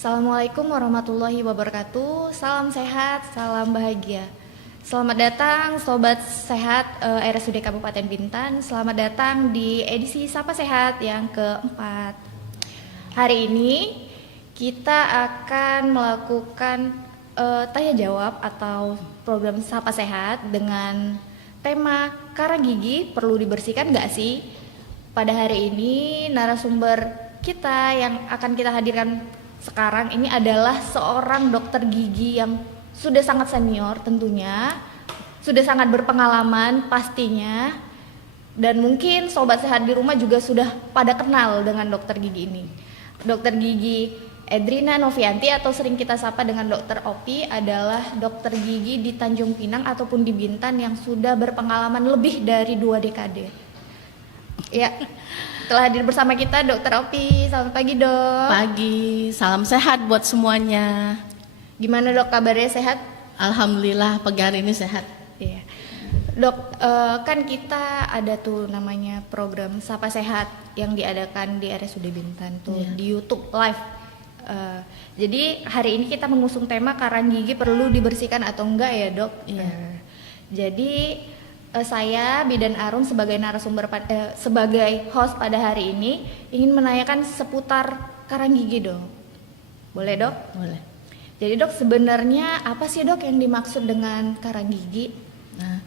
Assalamualaikum warahmatullahi wabarakatuh. Salam sehat, salam bahagia. Selamat datang Sobat Sehat RSUD Kabupaten Bintan. Selamat datang di edisi Sapa Sehat yang keempat. Hari ini kita akan melakukan tanya jawab atau program Sapa Sehat dengan tema karang gigi perlu dibersihkan nggak sih? Pada hari ini narasumber kita yang akan kita hadirkan sekarang ini adalah seorang dokter gigi yang sudah sangat senior tentunya, sudah sangat berpengalaman pastinya, dan mungkin sobat sehat di rumah juga sudah pada kenal dengan dokter gigi ini. Dokter gigi Edrina Novianti atau sering kita sapa dengan Dokter Opi adalah dokter gigi di Tanjung Pinang ataupun di Bintan yang sudah berpengalaman lebih dari 2 dekade. Ya, telah hadir bersama kita Dokter Opi. Selamat pagi, Dok. Pagi, salam sehat buat semuanya. Gimana, Dok, kabarnya, sehat? Alhamdulillah pagi hari ini sehat. Iya. Dok, kan kita ada tuh namanya program Sapa Sehat yang diadakan di RSUD Bintan tuh, Iya. di YouTube live. Jadi hari ini kita mengusung tema karang gigi perlu dibersihkan atau enggak ya, Dok? Iya. Jadi saya Bidan Arum sebagai narasumber sebagai host pada hari ini ingin menanyakan seputar karang gigi, Dok. Boleh, Dok? Boleh. Jadi, Dok, sebenarnya apa sih, Dok, yang dimaksud dengan karang gigi? Nah,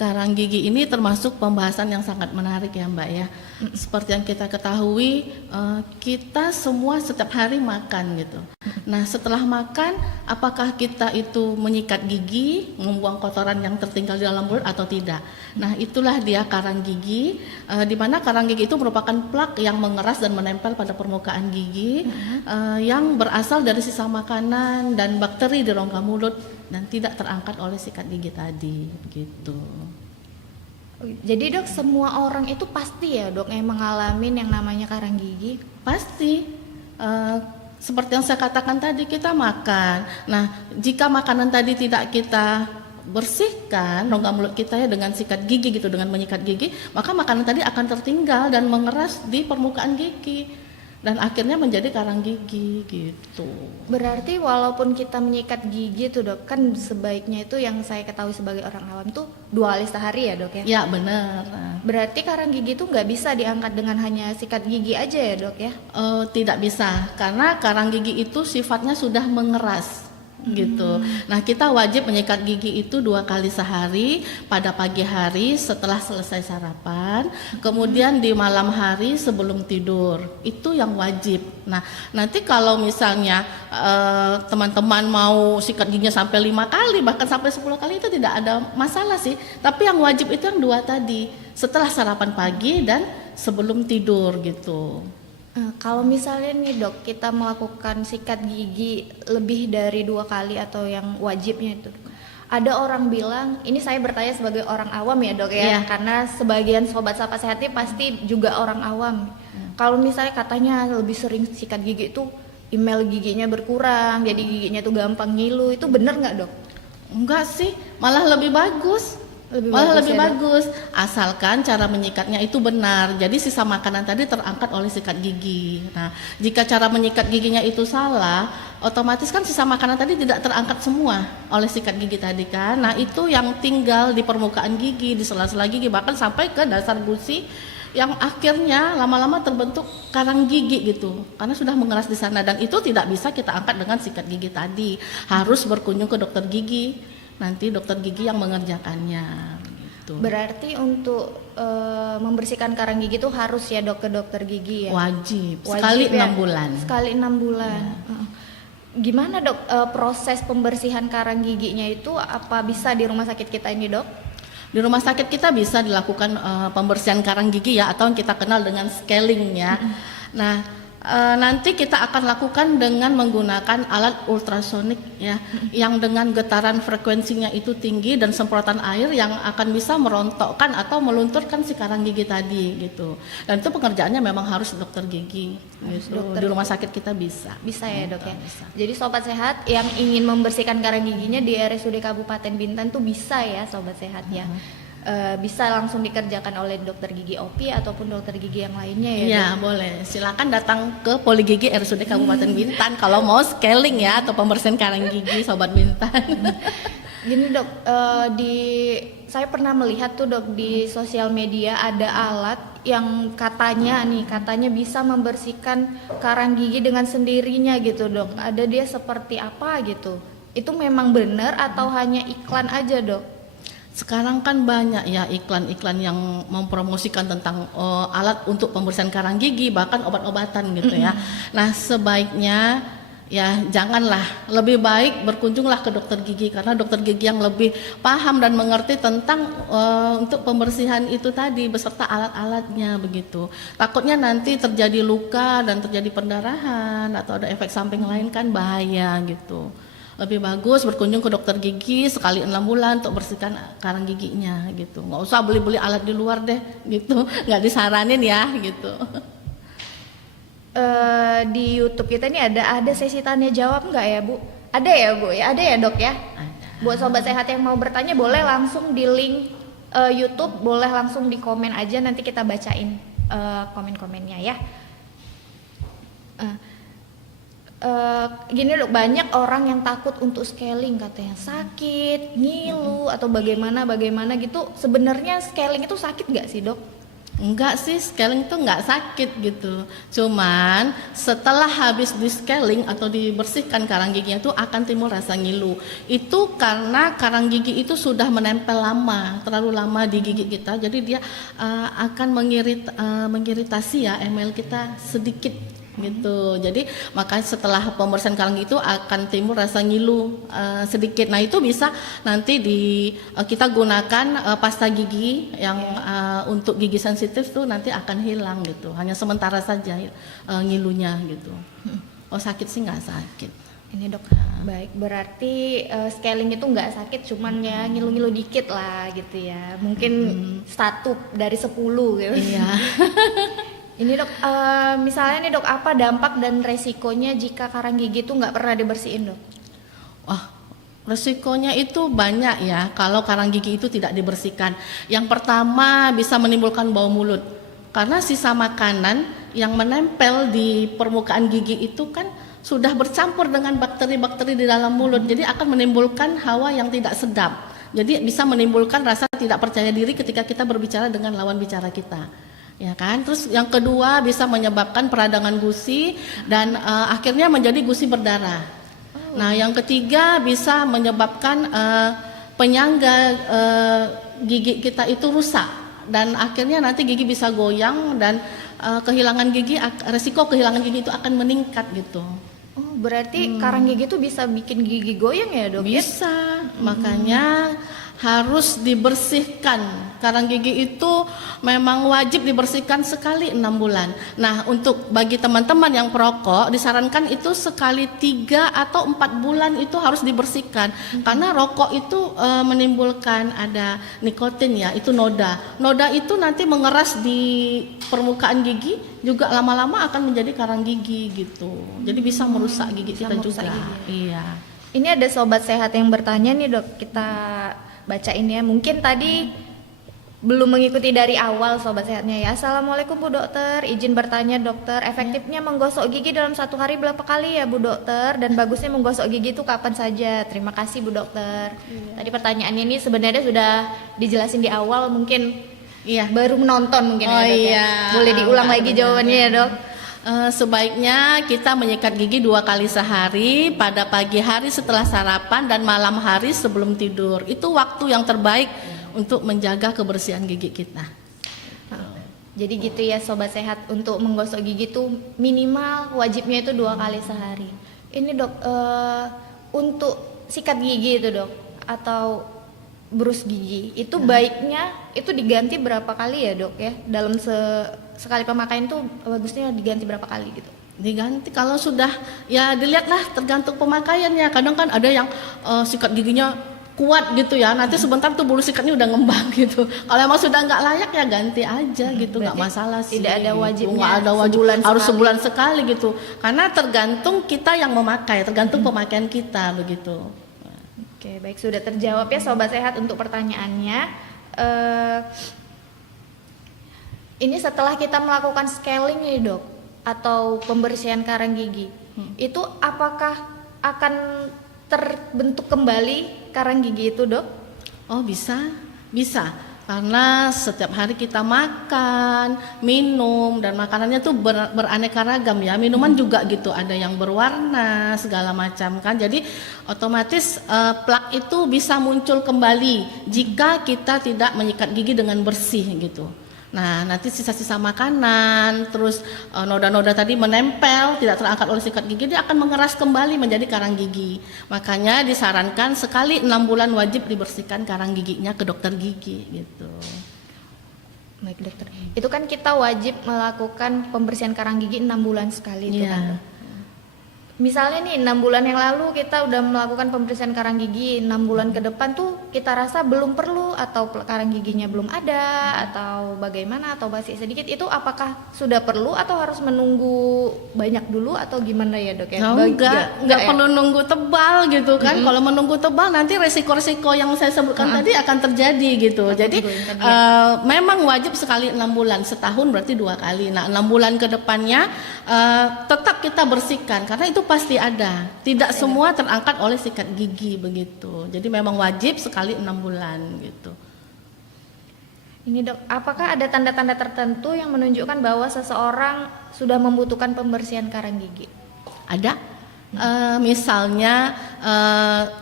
karang gigi ini termasuk pembahasan yang sangat menarik ya, Mbak ya. Seperti yang kita ketahui, kita semua setiap hari makan gitu. Nah, setelah makan, apakah kita itu menyikat gigi, membuang kotoran yang tertinggal di dalam mulut atau tidak? Nah, itulah dia karang gigi, di mana karang gigi itu merupakan plak yang mengeras dan menempel pada permukaan gigi, yang berasal dari sisa makanan dan bakteri di rongga mulut dan tidak terangkat oleh sikat gigi tadi, gitu. Jadi, Dok, semua orang itu pasti ya, Dok, yang mengalami yang namanya karang gigi? Pasti. Seperti yang saya katakan tadi, kita makan. Nah, jika makanan tadi tidak kita bersihkan rongga mulut kita ya dengan sikat gigi gitu, dengan menyikat gigi, maka makanan tadi akan tertinggal dan mengeras di permukaan gigi dan akhirnya menjadi karang gigi gitu. Berarti walaupun kita menyikat gigi tuh, Dok, kan sebaiknya itu yang saya ketahui sebagai orang awam tuh 2 kali sehari ya, Dok ya? Ya, benar. Berarti karang gigi itu nggak bisa diangkat dengan hanya sikat gigi aja ya, Dok ya? Tidak bisa, karena karang gigi itu sifatnya sudah mengeras gitu. Nah, kita wajib menyikat gigi itu 2 kali sehari, pada pagi hari setelah selesai sarapan, kemudian di malam hari sebelum tidur. Itu yang wajib. Nah, nanti kalau misalnya teman-teman mau sikat giginya sampai 5 kali bahkan sampai 10 kali itu tidak ada masalah sih. Tapi yang wajib itu yang 2 tadi, setelah sarapan pagi dan sebelum tidur gitu. Kalau misalnya nih, Dok, kita melakukan sikat gigi lebih dari 2 kali atau yang wajibnya itu, ada orang bilang, ini saya bertanya sebagai orang awam ya, Dok ya, karena sebagian sobat Sapa Sehat ini pasti juga orang awam. Kalau misalnya katanya lebih sering sikat gigi itu email giginya berkurang, jadi giginya tuh gampang ngilu, itu bener nggak, Dok? Enggak sih, malah lebih bagus. Lebih bagus, asalkan cara menyikatnya itu benar. Jadi sisa makanan tadi terangkat oleh sikat gigi. Nah, jika cara menyikat giginya itu salah, otomatis kan sisa makanan tadi tidak terangkat semua oleh sikat gigi tadi kan. Nah, itu yang tinggal di permukaan gigi, di sela-sela gigi, bahkan sampai ke dasar gusi yang akhirnya lama-lama terbentuk karang gigi gitu. Karena sudah mengeras di sana dan itu tidak bisa kita angkat dengan sikat gigi tadi. Harus berkunjung ke dokter gigi. Nanti dokter gigi yang mengerjakannya gitu. Berarti untuk membersihkan karang gigi itu harus ya, Dok, ke dokter gigi ya? Wajib Wajib sekali ya? 6 bulan. Sekali 6 bulan. Gimana, Dok, proses pembersihan karang giginya itu apa bisa di rumah sakit kita ini, Dok? Di rumah sakit kita bisa dilakukan pembersihan karang gigi ya, atau yang kita kenal dengan scaling ya. Nah, nanti kita akan lakukan dengan menggunakan alat ultrasonik ya, yang dengan getaran frekuensinya itu tinggi dan semprotan air yang akan bisa merontokkan atau melunturkan si karang gigi tadi gitu. Dan itu pekerjaannya memang harus dokter gigi gitu. Di rumah sakit kita bisa. Bisa ya, Dok ya? Bisa. Jadi sobat sehat yang ingin membersihkan karang giginya di RSUD Kabupaten Bintan tuh bisa ya, sobat sehat ya. bisa langsung dikerjakan oleh dokter gigi Opi ataupun dokter gigi yang lainnya ya? Iya, boleh. Silakan datang ke Poligigi RSUD Kabupaten Bintan kalau mau scaling ya atau pembersihan karang gigi Sobat Bintan. Gini dok, saya pernah melihat tuh dok di sosial media ada alat yang katanya bisa membersihkan karang gigi dengan sendirinya gitu dok. Ada dia seperti apa gitu? Itu memang benar atau hanya iklan aja dok? Sekarang kan banyak ya iklan-iklan yang mempromosikan tentang alat untuk pembersihan karang gigi, bahkan obat-obatan gitu ya. Nah, sebaiknya ya janganlah, lebih baik berkunjunglah ke dokter gigi karena dokter gigi yang lebih paham dan mengerti tentang untuk pembersihan itu tadi beserta alat-alatnya begitu. Takutnya nanti terjadi luka dan terjadi pendarahan atau ada efek samping lain kan bahaya gitu. Lebih bagus berkunjung ke dokter gigi sekali 6 bulan untuk bersihkan karang giginya gitu. Nggak usah beli-beli alat di luar deh gitu, nggak disaranin ya gitu. Di YouTube kita ini ada sesi tanya jawab nggak ya Bu? Ada ya Bu? Ya ada ya dok ya? Ada. Buat sobat sehat yang mau bertanya boleh langsung di link YouTube, boleh langsung di komen aja, nanti kita bacain komen-komennya ya. Gini dok, banyak orang yang takut untuk scaling, katanya sakit, ngilu atau bagaimana gitu. Sebenarnya scaling itu sakit nggak sih dok? Enggak sih, scaling itu enggak sakit gitu. Cuman setelah habis di scaling atau dibersihkan karang giginya itu akan timbul rasa ngilu. Itu karena karang gigi itu sudah menempel lama, terlalu lama di gigi kita. Jadi dia akan mengiritasi ya enamel kita sedikit gitu. Jadi maka setelah pembersihan karang gigi itu akan timbul rasa ngilu sedikit. Nah, itu bisa nanti kita gunakan pasta gigi yang untuk gigi sensitif tuh nanti akan hilang gitu. Hanya sementara saja ngilunya gitu. Oh, sakit sih nggak sakit. Ini dok, baik, berarti scaling itu nggak sakit, cuman ya ngilu-ngilu dikit lah gitu ya. Mungkin 1 dari 10 gitu. Iya. Ini dok, misalnya nih dok, apa dampak dan resikonya jika karang gigi itu nggak pernah dibersihin dok? Wah, resikonya itu banyak ya kalau karang gigi itu tidak dibersihkan. Yang pertama bisa menimbulkan bau mulut. Karena sisa makanan yang menempel di permukaan gigi itu kan sudah bercampur dengan bakteri-bakteri di dalam mulut. Jadi akan menimbulkan hawa yang tidak sedap. Jadi bisa menimbulkan rasa tidak percaya diri ketika kita berbicara dengan lawan bicara kita. Ya kan, terus yang kedua bisa menyebabkan peradangan gusi dan akhirnya menjadi gusi berdarah. Nah, yang ketiga bisa menyebabkan penyangga gigi kita itu rusak dan akhirnya nanti gigi bisa goyang dan resiko kehilangan gigi itu akan meningkat gitu. Oh, berarti karang gigi itu bisa bikin gigi goyang ya dok? Bisa, makanya harus dibersihkan. Karang gigi itu memang wajib dibersihkan sekali 6 bulan. Nah, untuk bagi teman-teman yang perokok disarankan itu sekali 3 atau 4 bulan itu harus dibersihkan. Karena rokok itu menimbulkan ada nikotin ya, itu noda. Noda itu nanti mengeras di permukaan gigi, juga lama-lama akan menjadi karang gigi gitu. Jadi bisa merusak gigi kita juga. Gigi. Iya. Ini ada sobat sehat yang bertanya nih dok, kita bacain ya. Mungkin tadi belum mengikuti dari awal sobat sehatnya ya. Assalamualaikum Bu Dokter, izin bertanya dokter, efektifnya menggosok gigi dalam 1 hari berapa kali ya Bu Dokter? Dan bagusnya menggosok gigi itu kapan saja? Terima kasih Bu Dokter. Tadi pertanyaannya ini sebenarnya sudah dijelasin di awal, mungkin baru menonton mungkin ya dok ya. Boleh diulang lagi jawabannya ya dok? Sebaiknya kita menyikat gigi 2 kali sehari, pada pagi hari setelah sarapan dan malam hari sebelum tidur. Itu waktu yang terbaik untuk menjaga kebersihan gigi kita. Jadi gitu ya sobat sehat, untuk menggosok gigi itu minimal wajibnya itu 2 kali sehari. Ini dok, untuk sikat gigi itu dok atau brus gigi itu baiknya itu diganti berapa kali ya dok ya? Dalam sekali pemakaian tuh bagusnya diganti berapa kali gitu? Diganti kalau sudah ya dilihatlah tergantung pemakaiannya. Kadang kan ada yang sikat giginya kuat gitu ya, nanti sebentar tuh bulu sikatnya udah ngembang gitu. Kalau emang sudah nggak layak ya ganti aja gitu, nggak masalah sih. Tidak ada wajibnya, nggak ada wajib harus sekali. sebulan sekali gitu. Karena tergantung kita yang memakai, tergantung pemakaian kita begitu. Oke, baik, sudah terjawab ya sobat sehat untuk pertanyaannya. eh, ini setelah kita melakukan scaling nih dok, atau pembersihan karang gigi, itu apakah akan terbentuk kembali karang gigi itu dok? Oh bisa, bisa. Karena setiap hari kita makan, minum, dan makanannya tuh beraneka ragam ya. Minuman juga gitu, ada yang berwarna segala macam kan. Jadi otomatis plak itu bisa muncul kembali jika kita tidak menyikat gigi dengan bersih gitu. Nah, nanti sisa-sisa makanan, terus noda-noda tadi menempel, tidak terangkat oleh sikat gigi, dia akan mengeras kembali menjadi karang gigi. Makanya disarankan sekali 6 bulan wajib dibersihkan karang giginya ke dokter gigi gitu. Baik dokter, itu kan kita wajib melakukan pembersihan karang gigi 6 bulan sekali itu kan dok? Misalnya nih 6 bulan yang lalu kita udah melakukan pembersihan karang gigi, 6 bulan ke depan tuh kita rasa belum perlu, atau karang giginya belum ada, atau bagaimana, atau masih sedikit, itu apakah sudah perlu atau harus menunggu banyak dulu atau gimana ya dok ya? Nah, enggak ya? Perlu nunggu tebal gitu kan. Kalau menunggu tebal nanti resiko-resiko yang saya sebutkan tadi akan terjadi gitu. Jadi memang wajib sekali 6 bulan, setahun berarti 2 kali. Nah 6 bulan ke depannya tetap kita bersihkan karena itu pasti ada. Tidak semua terangkat oleh sikat gigi begitu. Jadi memang wajib sekali 6 bulan gitu. Ini dok, apakah ada tanda-tanda tertentu yang menunjukkan bahwa seseorang sudah membutuhkan pembersihan karang gigi? Ada. Misalnya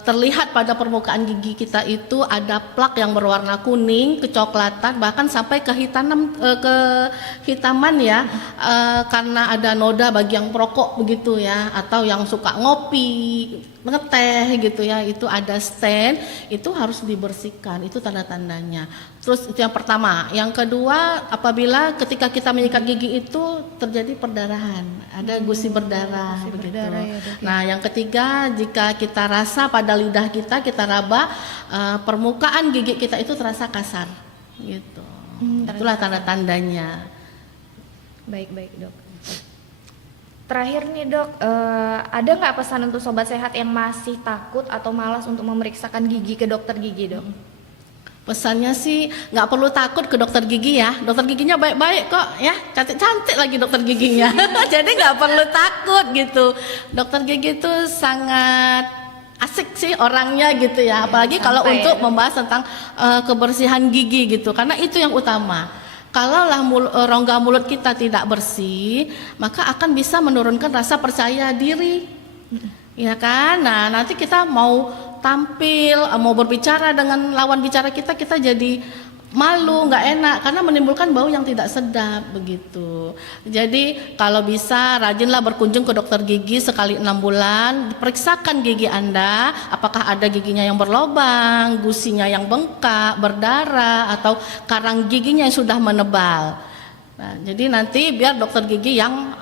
terlihat pada permukaan gigi kita itu ada plak yang berwarna kuning, kecoklatan, bahkan sampai kehitaman ya, karena ada noda bagi yang perokok begitu ya, atau yang suka ngopi, ngeteh gitu ya, itu ada stain, itu harus dibersihkan, itu tanda-tandanya. Terus itu yang pertama. Yang kedua, apabila ketika kita menyikat gigi itu terjadi perdarahan, ada gusi berdarah begitu. Ya, nah, yang ketiga, jika kita rasa pada lidah kita raba, permukaan gigi kita itu terasa kasar gitu. Itulah tanda-tandanya. Baik dok. Terakhir nih dok, ada nggak pesan untuk sobat sehat yang masih takut atau malas untuk memeriksakan gigi ke dokter gigi dok? Pesannya sih nggak perlu takut ke dokter gigi ya, dokter giginya baik-baik kok ya, cantik-cantik lagi dokter giginya. Jadi nggak perlu takut gitu. Dokter gigi itu sangat asik sih orangnya gitu ya, apalagi kalau untuk membahas tentang kebersihan gigi gitu, karena itu yang utama. Kalaulah rongga mulut kita tidak bersih, maka akan bisa menurunkan rasa percaya diri, ya kan? Nah, nanti kita mau tampil, mau berbicara dengan lawan bicara kita jadi malu, nggak enak, karena menimbulkan bau yang tidak sedap begitu. Jadi kalau bisa rajinlah berkunjung ke dokter gigi sekali 6 bulan, periksakan gigi Anda, apakah ada giginya yang berlobang, gusinya yang bengkak, berdarah, atau karang giginya yang sudah menebal. Nah, jadi nanti biar dokter gigi yang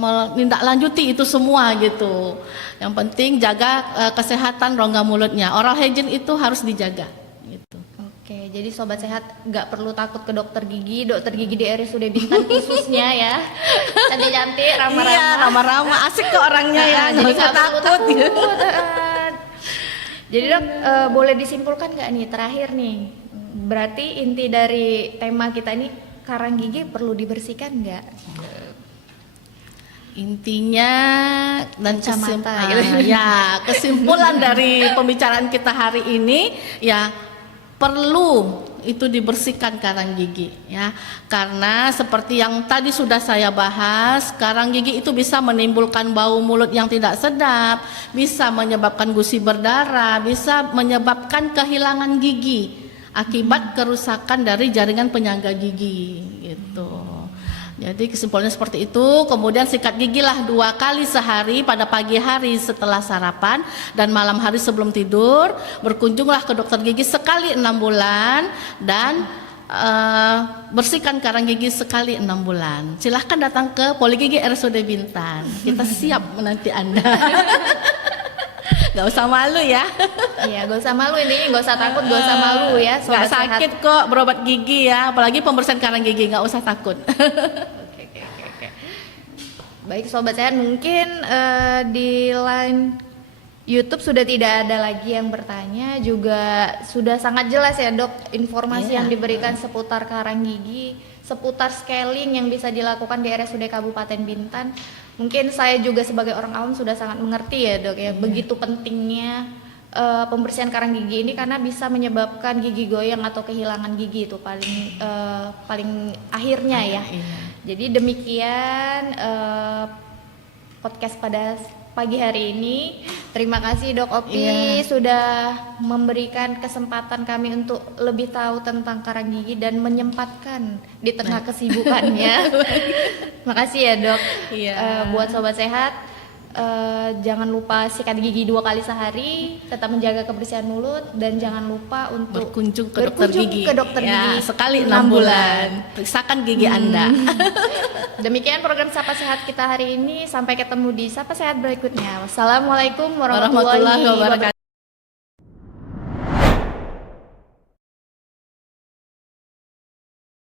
menindaklanjuti itu semua gitu. Yang penting jaga kesehatan rongga mulutnya. Oral hygiene itu harus dijaga gitu. Oke, jadi sobat sehat nggak perlu takut ke dokter gigi di RSUD Bintan khususnya ya. Cantik-cantik, ramah-ramah. Iya, ramah-ramah, asik ke orangnya ya, nggak usah takut. Jadi dok, boleh disimpulkan nggak nih terakhir nih? Berarti inti dari tema kita ini, karang gigi perlu dibersihkan nggak? Intinya dan kesimpulan dari pembicaraan kita hari ini ya, perlu itu dibersihkan karang gigi ya, karena seperti yang tadi sudah saya bahas, karang gigi itu bisa menimbulkan bau mulut yang tidak sedap, bisa menyebabkan gusi berdarah, bisa menyebabkan kehilangan gigi akibat kerusakan dari jaringan penyangga gigi gitu. Jadi kesimpulannya seperti itu. Kemudian sikat gigilah 2 kali sehari, pada pagi hari setelah sarapan dan malam hari sebelum tidur. Berkunjunglah ke dokter gigi sekali 6 bulan dan bersihkan karang gigi sekali 6 bulan. Silahkan datang ke Poligigi RSUD Bintan. Kita siap menanti Anda. Gak usah malu ya. Iya, gak usah malu, ini gak usah takut, gak usah malu ya. Gak sakit kok berobat gigi ya, apalagi pembersihan karang gigi, gak usah takut. Oke. Baik sobat sehat, mungkin di line YouTube sudah tidak ada lagi yang bertanya, juga sudah sangat jelas ya Dok informasi Iya. yang diberikan seputar karang gigi, seputar scaling yang bisa dilakukan di RSUD Kabupaten Bintan. Mungkin saya juga sebagai orang awam sudah sangat mengerti ya Dok ya, begitu pentingnya pembersihan karang gigi ini karena bisa menyebabkan gigi goyang atau kehilangan gigi itu paling akhirnya ya. Iya. Jadi demikian podcast pada pagi hari ini. Terima kasih Dok Opi Iya. sudah memberikan kesempatan kami untuk lebih tahu tentang karang gigi dan menyempatkan di tengah kesibukannya. Makasih ya Dok. Iya. Buat sobat sehat, jangan lupa sikat gigi 2 kali sehari, tetap menjaga kebersihan mulut, dan jangan lupa untuk Berkunjung ke dokter gigi. ke dokter Ya, gigi sekali 6 6 bulan. Periksakan gigi Anda. Demikian program Sapa Sehat kita hari ini. Sampai ketemu di Sapa Sehat berikutnya. Wassalamualaikum Warahmatullahi wabarakatuh.